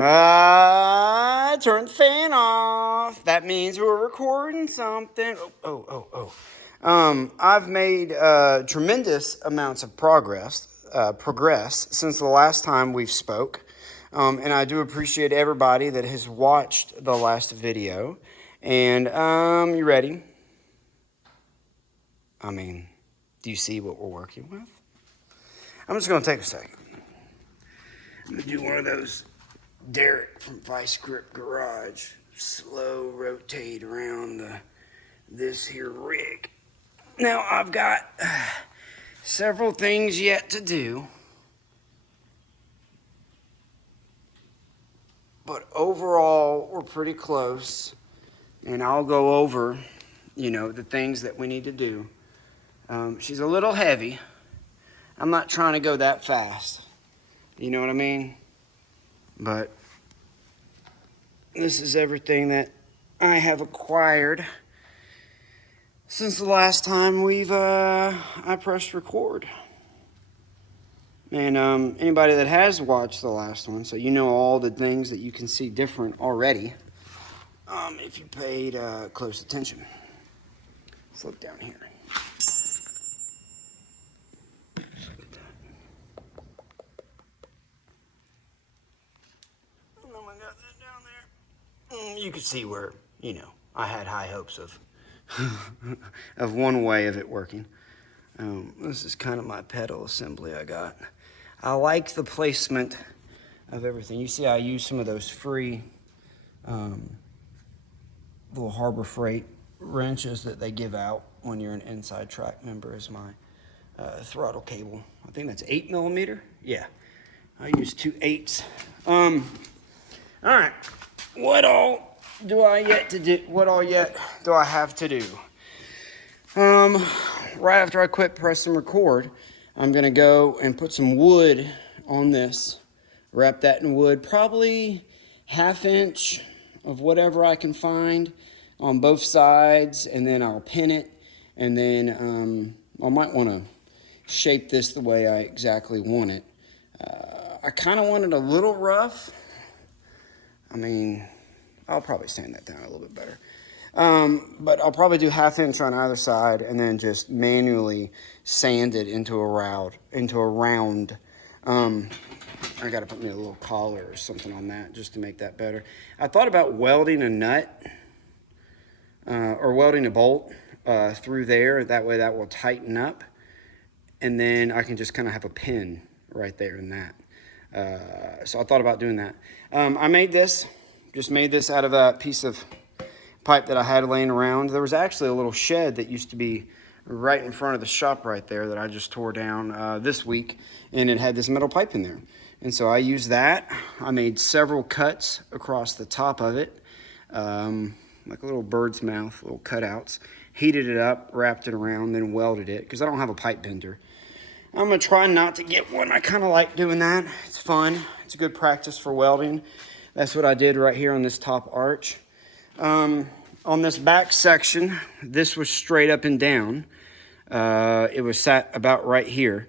Turn the fan off. That means we're recording something. I've made tremendous amounts of progress since the last time we've spoke. And I do appreciate everybody that has watched the last video. And you ready? I mean, do you see what we're working with? I'm just going to take a second. I'm going to do one of those Derek from Vice Grip Garage. Slow rotate around this here rig. Now, I've got several things yet to do. But overall, we're pretty close. And I'll go over, the things that we need to do. She's a little heavy. I'm not trying to go that fast. You know what I mean? But this is everything that I have acquired since the last time I pressed record. And anybody that has watched the last one, so you know all the things that you can see different already, if you paid close attention. Let's look down here. You could see where, I had high hopes of of one way of it working. This is kind of my pedal assembly I got. I like the placement of everything. You see I use some of those free little Harbor Freight wrenches that they give out when you're an Inside Track member as my throttle cable. I think that's 8mm. Yeah, I use 2 8s. All right. What all do I have to do? Right after I quit pressing record, I'm gonna go and put some wood on this. Wrap that in wood, probably 1/2 inch of whatever I can find on both sides, and then I'll pin it, and then I might want to shape this the way I exactly want it. I kind of want it a little rough. I mean, I'll probably sand that down a little bit better. But I'll probably do 1/2 inch on either side and then just manually sand it into a round. I got to put me a little collar or something on that just to make that better. I thought about welding a nut or welding a bolt through there. That way that will tighten up. And then I can just kind of have a pin right there in that. So I thought about doing that. I made this out of a piece of pipe that I had laying around. There was actually a little shed that used to be right in front of the shop right there that I just tore down this week, and it had this metal pipe in there. And so I used that. I made several cuts across the top of it, like a little bird's mouth, little cutouts. Heated it up, wrapped it around, then welded it, because I don't have a pipe bender. I'm going to try not to get one. I kind of like doing that. It's fun. It's a good practice for welding. That's what I did right here on this top arch. On this back section, this was straight up and down. It was sat about right here.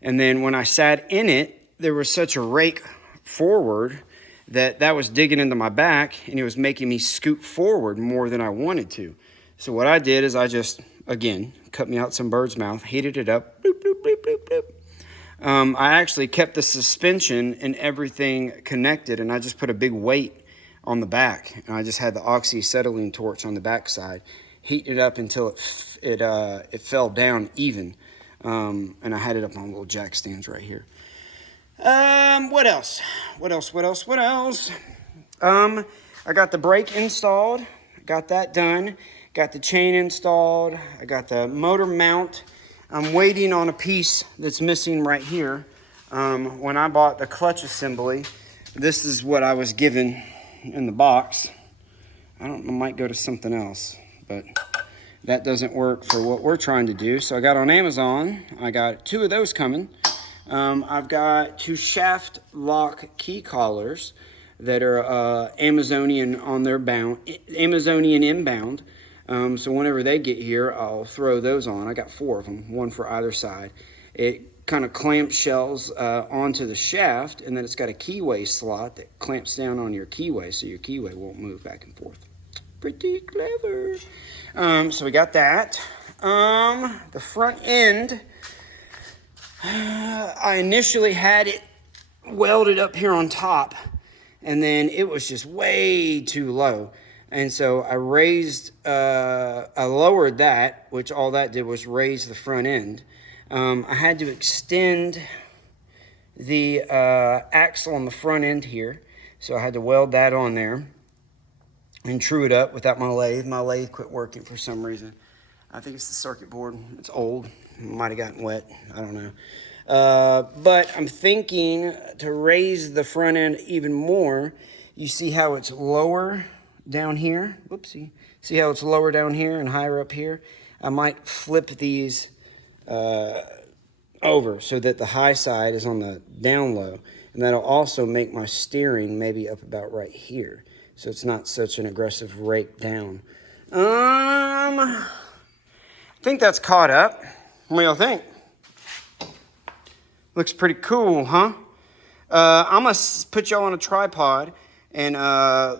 And then when I sat in it, there was such a rake forward that was digging into my back, and it was making me scoot forward more than I wanted to. So what I did is I just, again, cut me out some bird's mouth, heated it up, bloop, bloop, bloop, bloop, bloop. I actually kept the suspension and everything connected, and I just put a big weight on the back, and I just had the oxyacetylene torch on the back side, heating it up until it fell down even, and I had it up on little jack stands right here. What else? I got the brake installed, got that done, got the chain installed, I got the motor mount. I'm waiting on a piece that's missing right here. When I bought the clutch assembly, this is what I was given in the box. I might go to something else, but that doesn't work for what we're trying to do. So I got on Amazon. I got 2 of those coming. I've got 2 shaft lock key collars that are Amazonian inbound. So whenever they get here, I'll throw those on. I got 4 of them, 1 for either side. It kind of clamshells onto the shaft, and then it's got a keyway slot that clamps down on your keyway so your keyway won't move back and forth. Pretty clever. So we got that. The front end, I initially had it welded up here on top, and then it was just way too low. And so I lowered that, which all that did was raise the front end. I had to extend the axle on the front end here, so I had to weld that on there and true it up without my lathe. My lathe quit working for some reason. I think it's the circuit board. It's old. Might have gotten wet. I don't know. But I'm thinking to raise the front end even more. You see how it's lower down here? Whoopsie. See how it's lower down here and higher up here? I might flip these over so that the high side is on the down low. And that'll also make my steering maybe up about right here, so it's not such an aggressive rake down. I think that's caught up. What do y'all think? Looks pretty cool, huh? I'm going to put y'all on a tripod and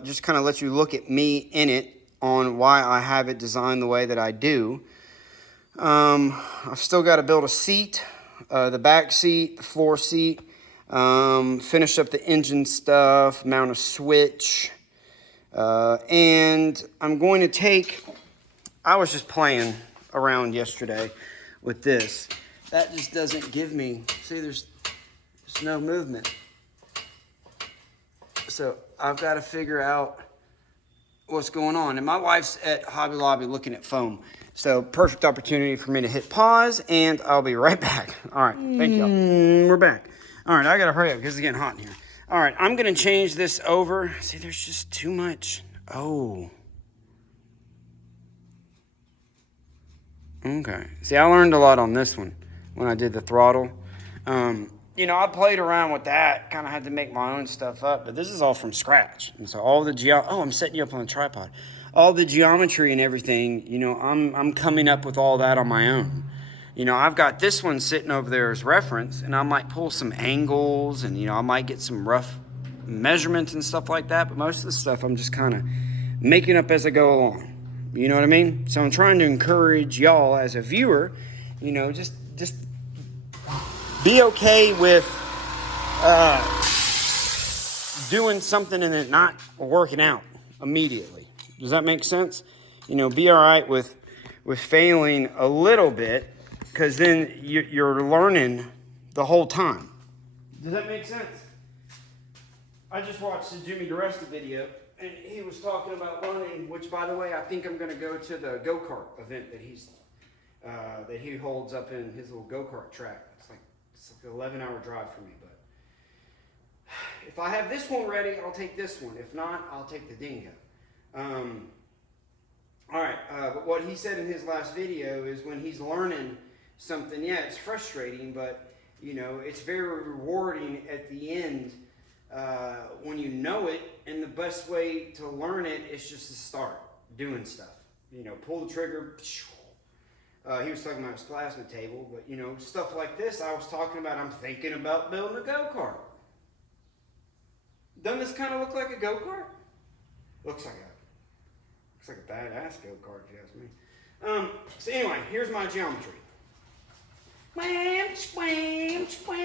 just kind of let you look at me in it on why I have it designed the way that I do. I've still got to build a seat, the back seat, the floor seat, finish up the engine stuff, mount a switch, and I'm going to take, I was just playing around yesterday with this. That just doesn't give me, see, there's no movement. So I've got to figure out what's going on. And my wife's at Hobby Lobby looking at foam. So perfect opportunity for me to hit pause, and I'll be right back. All right, thank y'all. We're back. All right, I got to hurry up because it's getting hot in here. All right, I'm going to change this over. See, there's just too much. Oh. Okay. See, I learned a lot on this one when I did the throttle. You know, I played around with that, kind of had to make my own stuff up, but this is all from scratch. And so all the I'm setting you up on a tripod. All the geometry and everything, you know, I'm coming up with all that on my own. You know, I've got this one sitting over there as reference, and I might pull some angles, and, you know, I might get some rough measurements and stuff like that, but most of the stuff I'm just kind of making up as I go along. You know what I mean? So I'm trying to encourage y'all as a viewer, you know, just be okay with doing something and it not working out immediately. Does that make sense? You know, be all right with failing a little bit, because then you're learning the whole time. Does that make sense? I just watched the Jimmy DeResta video, and he was talking about learning, which, by the way, I think I'm going to go to the Go Kart event that he holds up in his little Go Kart track. It's like an 11-hour drive for me, but if I have this one ready, I'll take this one. If not, I'll take the Dingo. All right, but what he said in his last video is when he's learning something, yeah, it's frustrating, but, you know, it's very rewarding at the end when you know it, and the best way to learn it is just to start doing stuff. You know, pull the trigger. He was talking about his plasma table, but, you know, stuff like this I was talking about. I'm thinking about building a go-kart. Doesn't this kind of look like a go-kart? Looks like a badass go-kart, if you ask me. So anyway, here's my geometry. Wham, swam, swam,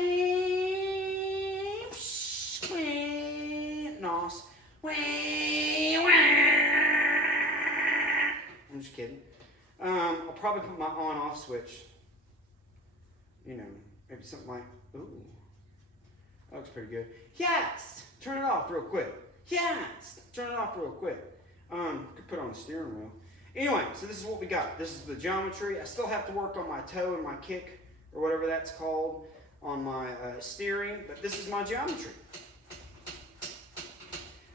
swam, nos, wham, I'm just kidding. I'll probably put my on-off switch. You know, maybe something like, ooh, that looks pretty good. Yes, turn it off real quick. Yes, turn it off real quick. Could put on the steering wheel. Anyway, so this is what we got. This is the geometry. I still have to work on my toe and my kick, or whatever that's called, on my steering, but this is my geometry.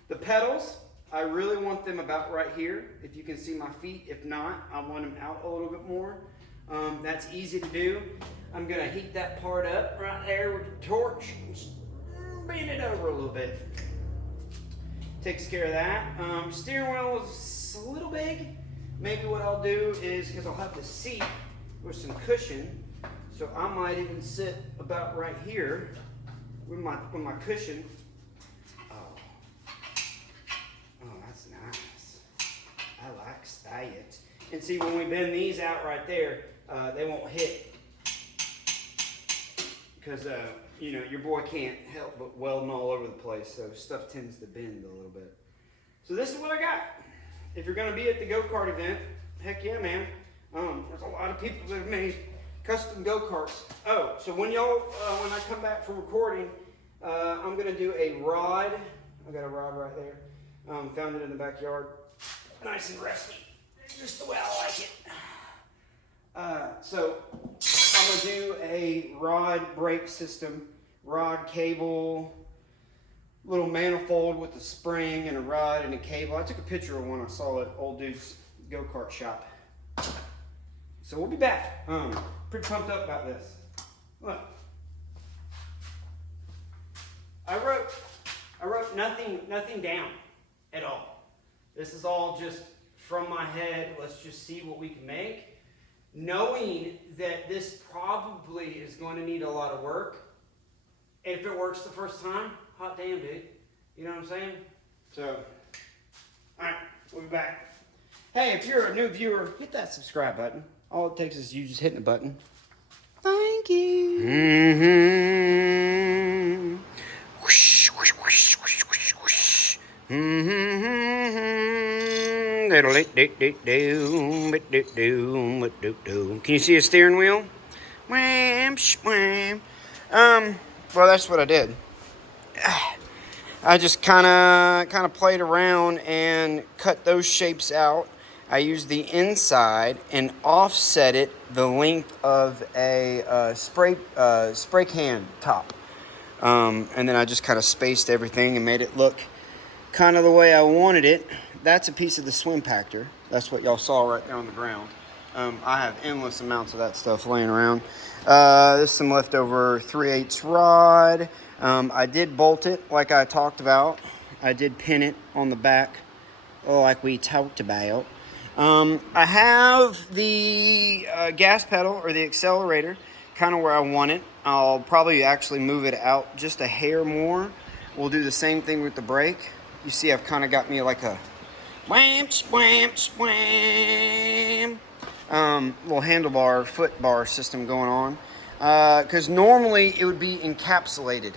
The pedals, I really want them about right here, if you can see my feet. If not, I want them out a little bit more. That's easy to do. I'm going to heat that part up right there with the torch. Bend it over a little bit. Takes care of that. Steering wheel is a little big. Maybe what I'll do is, because I'll have the seat with some cushion, So I might even sit about right here with my cushion. Oh, that's nice. I like that. And see, when we bend these out right there, they won't hit. Because, you know, your boy can't help but welding all over the place, so stuff tends to bend a little bit. So this is what I got. If you're going to be at the Go Kart event, heck yeah, man. There's a lot of people that have made custom Go Karts. Oh, so when when I come back from recording, I'm going to do a rod. I got a rod right there. Found it in the backyard. Nice and rusty. Just the way I like it. So I'm going to do a rod brake system, rod cable, little manifold with a spring and a rod and a cable. I took a picture of one I saw at old dude's go-kart shop. So we'll be back. Pretty pumped up about this. Look. I wrote nothing down at all. This is all just from my head. Let's just see what we can make. Knowing that this probably is going to need a lot of work. And if it works the first time, hot damn, dude. You know what I'm saying? So, alright, we'll be back. Hey, if you're a new viewer, hit that subscribe button. All it takes is you just hitting a button. Thank you. Mm-hmm. Whoosh, whoosh, whoosh, whoosh, whoosh, whoosh. Mm-hmm. Can you see a steering wheel? Wham, wham. Well, that's what I did. I just kind of played around and cut those shapes out. I used the inside and offset it the length of a spray can top. And then I just kind of spaced everything and made it look kind of the way I wanted it. That's a piece of the swim pactor. That's what y'all saw right there on the ground. I have endless amounts of that stuff laying around. This is some leftover 3/8 rod. I did bolt it like I talked about. I did pin it on the back like we talked about. I have the gas pedal or the accelerator kind of where I want it. I'll probably actually move it out just a hair more. We'll do the same thing with the brake. You see I've kind of got me like a wham, wham, wham. Little handlebar, foot bar system going on. Because normally it would be encapsulated,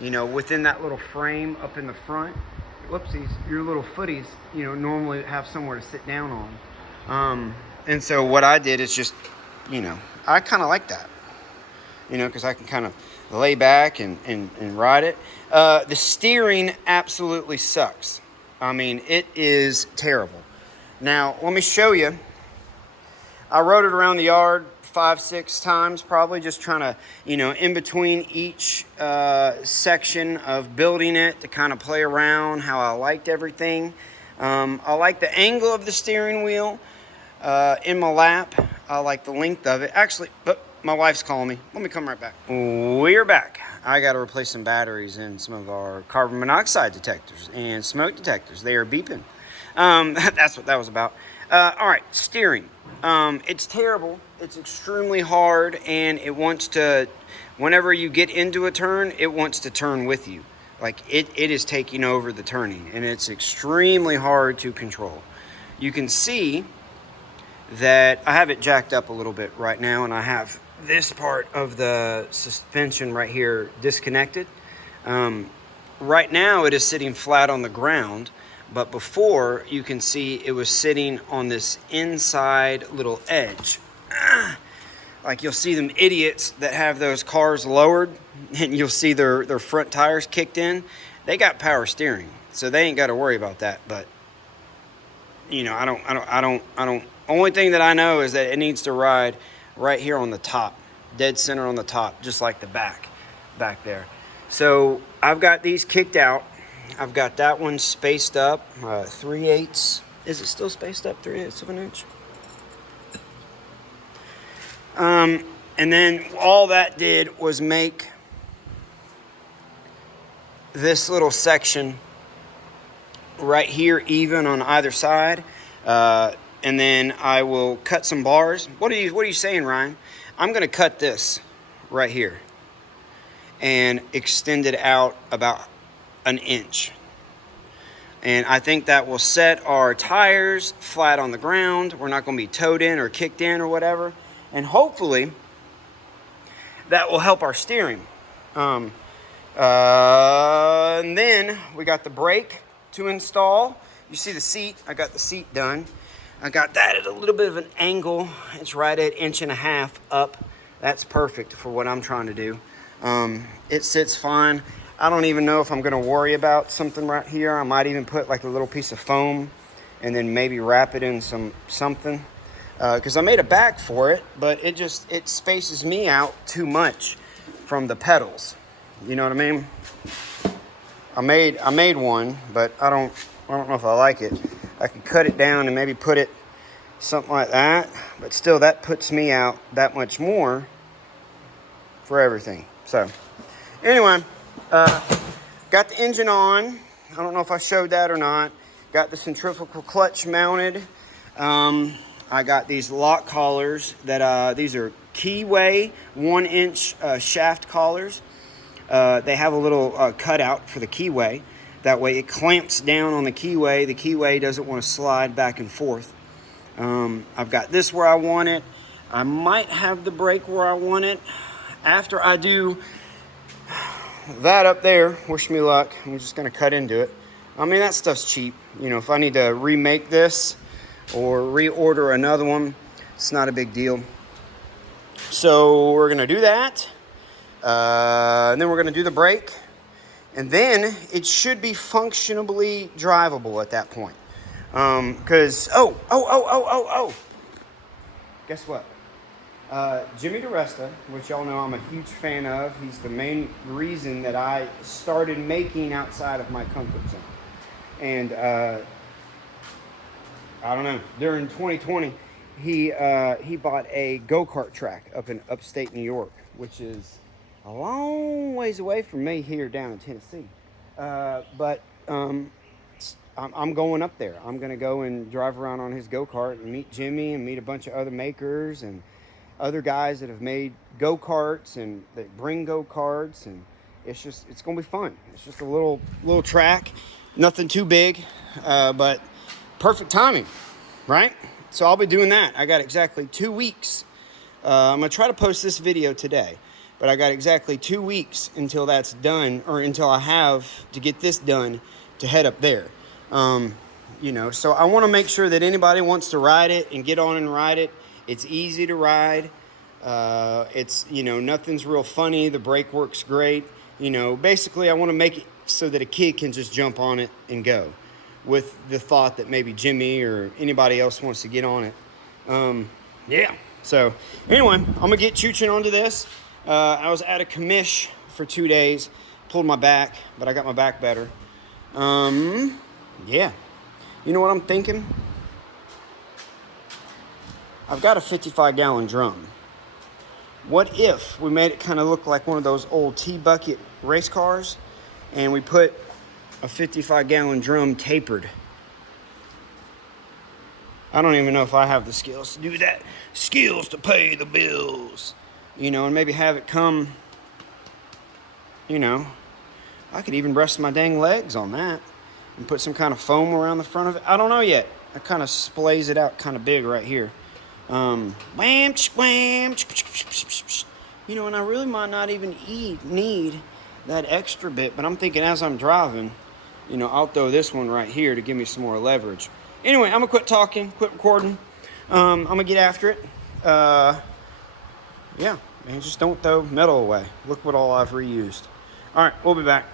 you know, within that little frame up in the front. Whoopsies, your little footies, you know, normally have somewhere to sit down on. And so what I did is just, you know, I kind of like that, you know, because I can kind of lay back and ride it. The steering absolutely sucks. I mean, it is terrible. Now, let me show you. I rode it around the yard 5-6 times, probably just trying to, you know, in between each section of building it to kind of play around how I liked everything. I like the angle of the steering wheel in my lap. I like the length of it. Actually, but my wife's calling me. Let me come right back. We're back. I got to replace some batteries in some of our carbon monoxide detectors and smoke detectors. They are beeping. That's what that was about. All right, steering. It's terrible. It's extremely hard, and it wants to, whenever you get into a turn, it wants to turn with you. Like, it is taking over the turning, and it's extremely hard to control. You can see that I have it jacked up a little bit right now, and I have this part of the suspension right here disconnected. Right now, it is sitting flat on the ground. But before, you can see it was sitting on this inside little edge. Like you'll see them idiots that have those cars lowered and you'll see their front tires kicked in. They got power steering, so they ain't got to worry about that. But, you know, I don't. Only thing that I know is that it needs to ride right here on the top, dead center on the top, just like the back there. So I've got these kicked out. I've got that one spaced up, 3/8. Is it still spaced up 3/8 of an inch? And then all that did was make this little section right here even on either side. And then I will cut some bars. What are you saying, Ryan? I'm gonna cut this right here and extend it out about an inch. And I think that will set our tires flat on the ground. We're not gonna be towed in or kicked in or whatever. And hopefully that will help our steering. And then we got the brake to install. You see the seat, I got the seat done. I got that at a little bit of an angle. It's right at 1.5 inches up. That's perfect for what I'm trying to do. It sits fine. I don't even know if I'm gonna worry about something right here. I might even put like a little piece of foam and then maybe wrap it in something. Because I made a back for it, but it spaces me out too much from the pedals. You know what I mean? I made one, but I don't know if I like it. I could cut it down and maybe put it something like that, but still that puts me out that much more for everything. So anyway, got the engine on. I don't know if I showed that or not. Got the centrifugal clutch mounted. I got these lock collars that these are keyway 1-inch shaft collars. They have a little cutout for the keyway. That way it clamps down on the keyway. The keyway doesn't want to slide back and forth. I've got this where I want it. I might have the brake where I want it. After I do that up there, wish me luck. I'm just going to cut into it. I mean, that stuff's cheap. You know, if I need to remake this or reorder another one, it's not a big deal. So we're going to do that. And then we're going to do the brake. And then it should be functionally drivable at that point. Because, guess what? Jimmy DeResta, which y'all know I'm a huge fan of. He's the main reason that I started making outside of my comfort zone. And I don't know, during 2020, he bought a Go Kart track up in upstate New York, which is a long ways away from me here down in Tennessee. But I'm going up there. I'm going to go and drive around on his go-kart and meet Jimmy and meet a bunch of other makers and other guys that have made go-karts and that bring go-karts. And it's going to be fun. It's just a little track, nothing too big, but perfect timing, right? So I'll be doing that. I got exactly 2 weeks. I'm going to try to post this video today. But I got exactly 2 weeks until that's done, or until I have to get this done to head up there. You know, so I want to make sure that anybody wants to ride it and get on and ride it. It's easy to ride. It's, you know, nothing's real funny. The brake works great. You know, basically I want to make it so that a kid can just jump on it and go, with the thought that maybe Jimmy or anybody else wants to get on it. Yeah. So anyway, I'm going to get chooching onto this. I was at a commish for 2 days, pulled my back, but I got my back better. Yeah. You know what I'm thinking? I've got a 55-gallon drum. What if we made it kind of look like one of those old T-bucket race cars, and we put a 55-gallon drum tapered? I don't even know if I have the skills to do that. Skills to pay the bills. You know, and maybe have it come, you know, I could even rest my dang legs on that and put some kind of foam around the front of it. I don't know yet. I kind of splays it out kind of big right here. Wham, wham, you know, and I really might not even need that extra bit, but I'm thinking as I'm driving, you know, I'll throw this one right here to give me some more leverage. Anyway, I'm going to quit talking, quit recording. I'm going to get after it. Yeah, man, just don't throw metal away. Look what all I've reused. All right, we'll be back.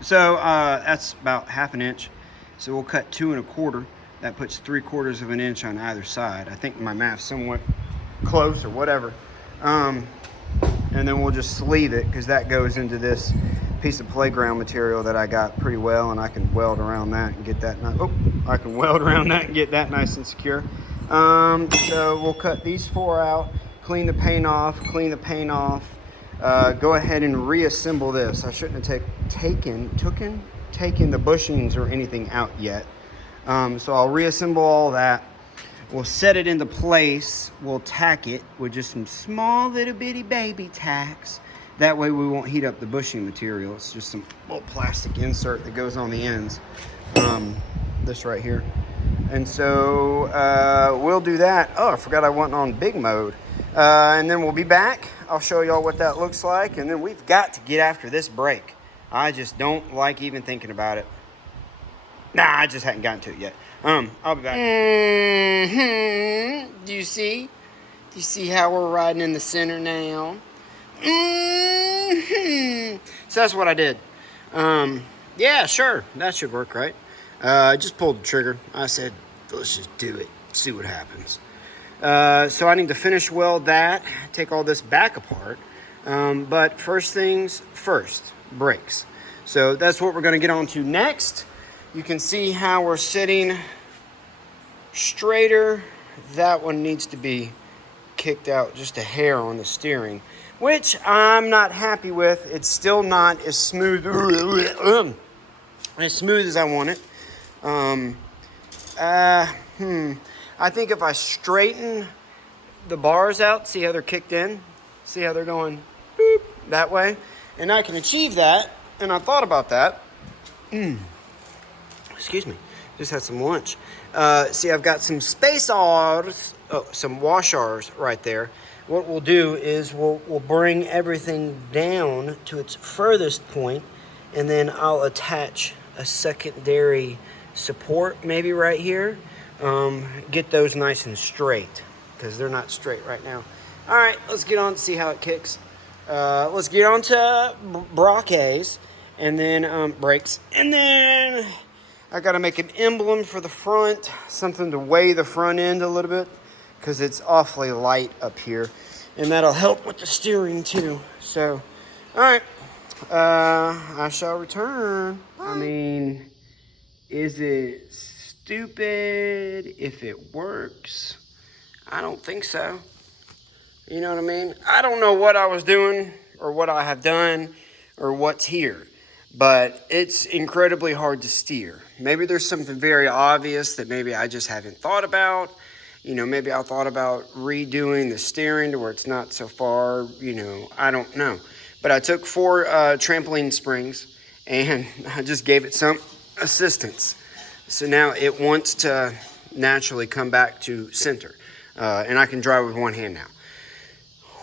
So that's about 1/2 inch. So we'll cut 2 1/4. That puts 3/4 of an inch on either side. I think my math's somewhat close or whatever. And then we'll just sleeve it, because that goes into this piece of playground material that I got pretty well, and I can weld around that and get that nice. Oh, I can weld around that and get that nice and secure. So we'll cut these 4 out, clean the paint off, go ahead and reassemble this. I shouldn't have taken taken the bushings or anything out yet. So I'll reassemble all that. We'll set it into place. We'll tack it with just some small little bitty baby tacks. That way we won't heat up the bushing material. It's just some little plastic insert that goes on the ends. This right here. And so we'll do that. Oh, I forgot I went on big mode. And then we'll be back. I'll show y'all what that looks like. And then we've got to get after this brake. I just don't like even thinking about it. Nah, I just hadn't gotten to it yet. I'll be back. Do you see? Do you see how we're riding in the center now? So that's what I did. Yeah, sure. That should work, right? I just pulled the trigger. I said, let's just do it. See what happens. So I need to finish weld that. Take all this back apart. But first things first, brakes. So that's what we're going to get on to next. You can see how we're sitting straighter. That one needs to be kicked out just a hair on the steering, which I'm not happy with. It's still not as smooth as I want it. I think if I straighten the bars out, see how they're kicked in, see how they're going boop, that way, and I can achieve that. And I thought about that. Excuse me, just had some lunch. See, I've got some spacers, some washers right there. What we'll do is we'll bring everything down to its furthest point, and then I'll attach a secondary support maybe right here. Get those nice and straight, because they're not straight right now. All right, let's get on and see how it kicks. Let's get on to brakes, and then brakes, and then I gotta make an emblem for the front, something to weigh the front end a little bit, because it's awfully light up here, and that'll help with the steering too. So, all right, I shall return. I mean, is it stupid if it works? I don't think so. You know what I mean? I don't know what I was doing or what I have done or what's here, but it's incredibly hard to steer. Maybe there's something very obvious that maybe I just haven't thought about. You know, maybe I thought about redoing the steering to where it's not so far, you know, I don't know. But I took 4 trampoline springs and I just gave it some assistance. So now it wants to naturally come back to center. And I can drive with one hand now.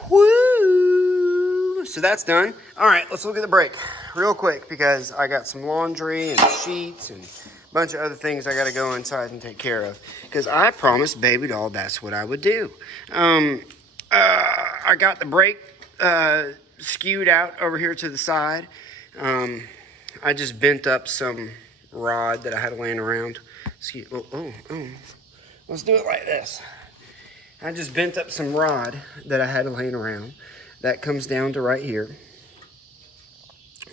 Woo! So that's done. All right, let's look at the brake real quick, because I got some laundry and sheets and a bunch of other things I got to go inside and take care of, because I promised Baby Doll that's what I would do. I got the brake skewed out over here to the side. I just bent up some rod that I had laying around. Let's do it like this. I just bent up some rod that I had laying around. That comes down to right here.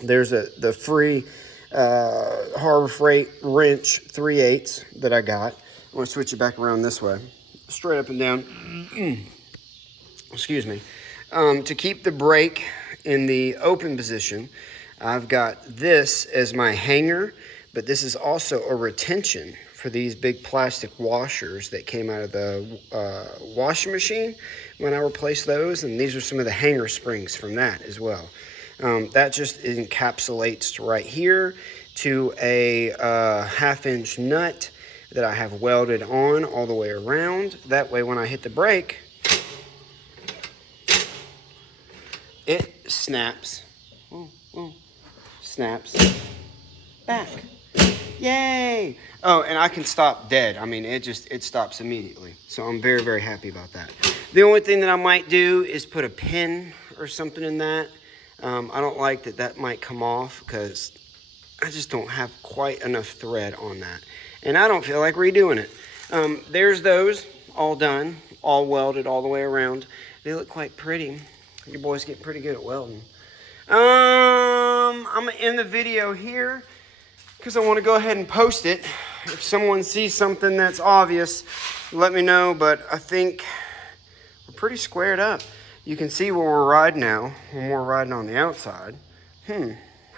There's the free Harbor Freight wrench 3/8 that I got. I'm going to switch it back around this way. Straight up and down. Excuse me. To keep the brake in the open position, I've got this as my hanger, but this is also a retention for these big plastic washers that came out of the washing machine when I replaced those, and these are some of the hanger springs from that as well. That just encapsulates right here to a 1/2-inch nut that I have welded on all the way around. That way when I hit the brake, it snaps. Snaps back. Yay! Oh, and I can stop dead. I mean, it stops immediately. So I'm very, very happy about that. The only thing that I might do is put a pin or something in that. I don't like that might come off, because I just don't have quite enough thread on that. And I don't feel like redoing it. There's those all done, all welded all the way around. They look quite pretty. Your boys get pretty good at welding. I'm going to end the video here, because I want to go ahead and post it. If someone sees something that's obvious, let me know, but I think we're pretty squared up. You can see where we're riding now when we're riding on the outside.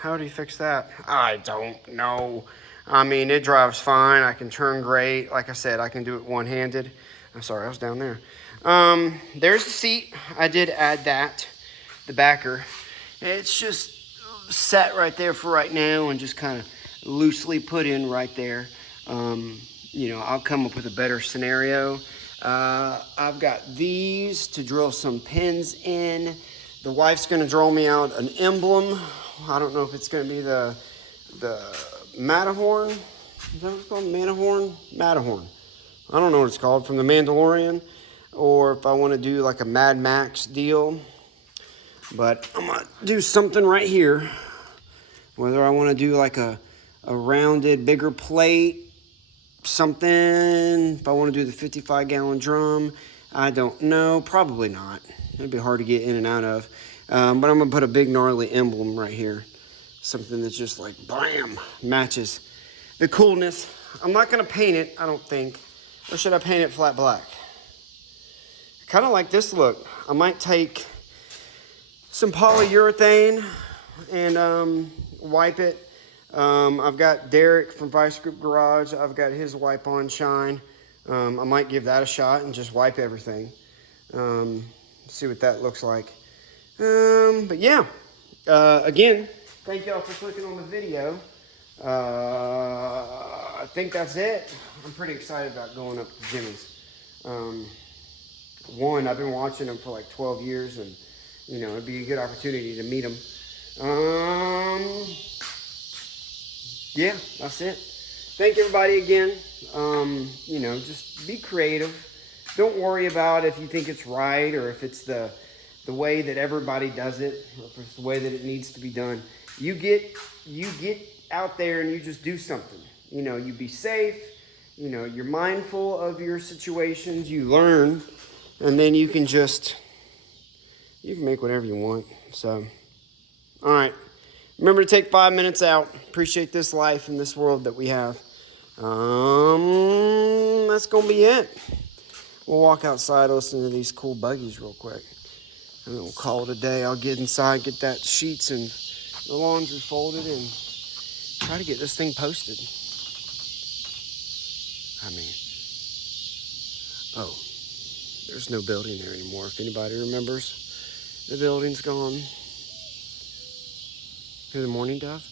How do you fix that? I don't know. I mean, it drives fine. I can turn great. Like I said, I can do it one-handed. I'm sorry, I was down there. There's the seat. I did add that, the backer. It's just set right there for right now and just kind of loosely put in right there. You know, I'll come up with a better scenario. I've got these to drill some pins in. The wife's going to draw me out an emblem. I don't know if it's going to be the Matterhorn. Is that what it's called? Matterhorn. I don't know what it's called, from the Mandalorian. Or if I want to do like a Mad Max deal. But I'm going to do something right here. Whether I want to do like a rounded, bigger plate, something. If I want to do the 55-gallon drum, I don't know. Probably not. It'd be hard to get in and out of. But I'm going to put a big gnarly emblem right here. Something that's just like, bam, matches the coolness. I'm not going to paint it, I don't think. Or should I paint it flat black? Kind of like this look. I might take some polyurethane and wipe it. I've got Derek from Vice Group Garage. I've got his wipe on shine. I might give that a shot and just wipe everything. See what that looks like. But yeah, again, thank y'all for clicking on the video. I think that's it. I'm pretty excited about going up to Jimmy's. One, I've been watching him for like 12 years, and you know, it'd be a good opportunity to meet him. Yeah, that's it. Thank everybody again. You know, just be creative. Don't worry about if you think it's right or if it's the way that everybody does it, or if it's the way that it needs to be done. You get out there and you just do something. You know, you be safe. You know, you're mindful of your situations. You learn, and then you can make whatever you want. So, all right. Remember to take 5 minutes out. Appreciate this life and this world that we have. That's gonna be it. We'll walk outside, listen to these cool buggies real quick, and then we'll call it a day. I'll get inside, get that sheets and the laundry folded, and try to get this thing posted. I mean, oh, there's no building there anymore. If anybody remembers, the building's gone. Hear the morning dove?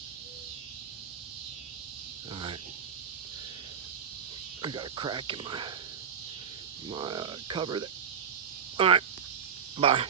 All right. I got a crack in my cover there. All right. Bye.